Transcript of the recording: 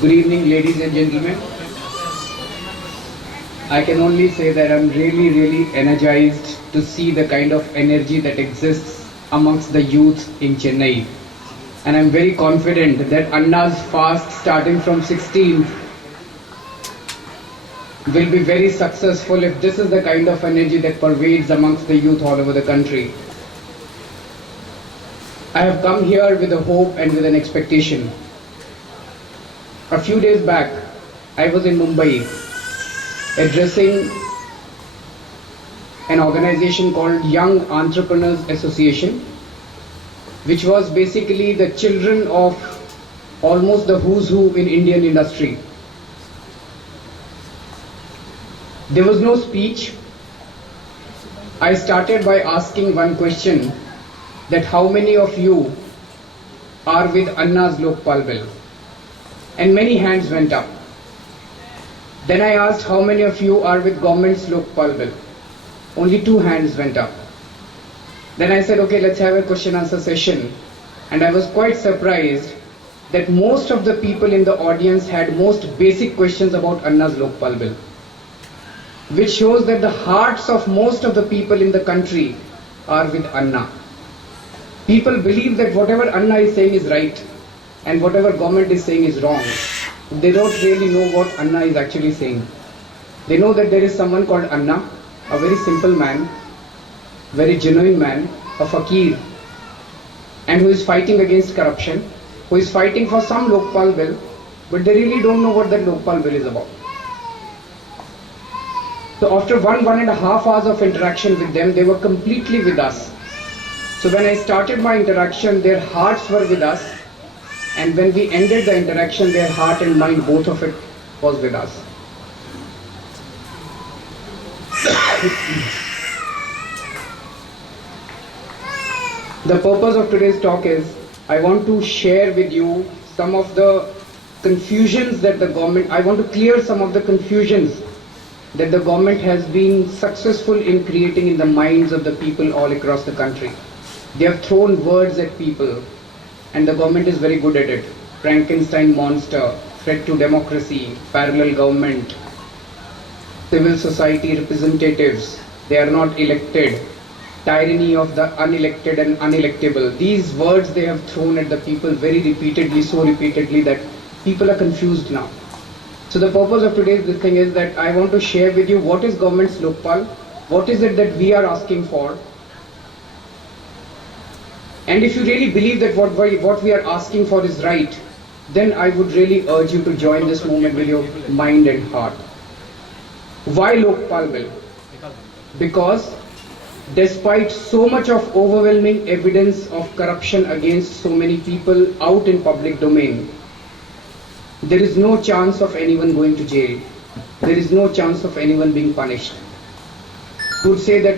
Good evening, ladies and gentlemen. I can only say that I'm really energized to see the kind of energy that exists amongst the youth in Chennai. And I'm very confident that Anna's fast starting from 16th will be very successful if this is the kind of energy that pervades amongst the youth all over the country. I have come here with a hope and with an expectation. A few days back, I was in Mumbai addressing an organization called Young Entrepreneurs Association, which was basically the children of almost the who's who in Indian industry. There was no speech. I started by asking one question, that how many of you are with Anna's Lokpal Bill? And many hands went up. Then I asked how many of you are with government's Lokpal Bill? Only 2 hands went up. Then I said, okay, let's have a question answer session. And I was quite surprised that most of the people in the audience had most basic questions about Anna's Lokpal Bill, which shows that the hearts of most of the people in the country are with Anna. People believe that whatever Anna is saying is right and whatever government is saying is wrong. They don't really know what Anna is actually saying. They know that there is someone called Anna, a very simple man, very genuine man, a fakir, and who is fighting against corruption, who is fighting for some Lokpal Bill, but they really don't know what that Lokpal Bill is about. So after 1.5 hours of interaction with them, they were completely with us. So when I started my interaction, their hearts were with us. And when we ended the interaction, their heart and mind, both of it was with us. The purpose of today's talk is, I want to share with you some of the confusions that the government, I want to clear some of the confusions that the government has been successful in creating in the minds of the people all across the country. They have thrown words at people, and the government is very good at it. Frankenstein monster, threat to democracy, parallel government, civil society representatives, they are not elected, tyranny of the unelected and unelectable. These words they have thrown at the people very repeatedly, so repeatedly that people are confused now. So the purpose of today's thing is that I want to share with you what is government's Lokpal, what is it that we are asking for. And if you really believe that what we are asking for is right, then I would really urge you to join this movement with your mind and heart. Why Lokpal Bill? Because despite so much of overwhelming evidence of corruption against so many people out in public domain, there is no chance of anyone going to jail. There is no chance of anyone being punished. Could say that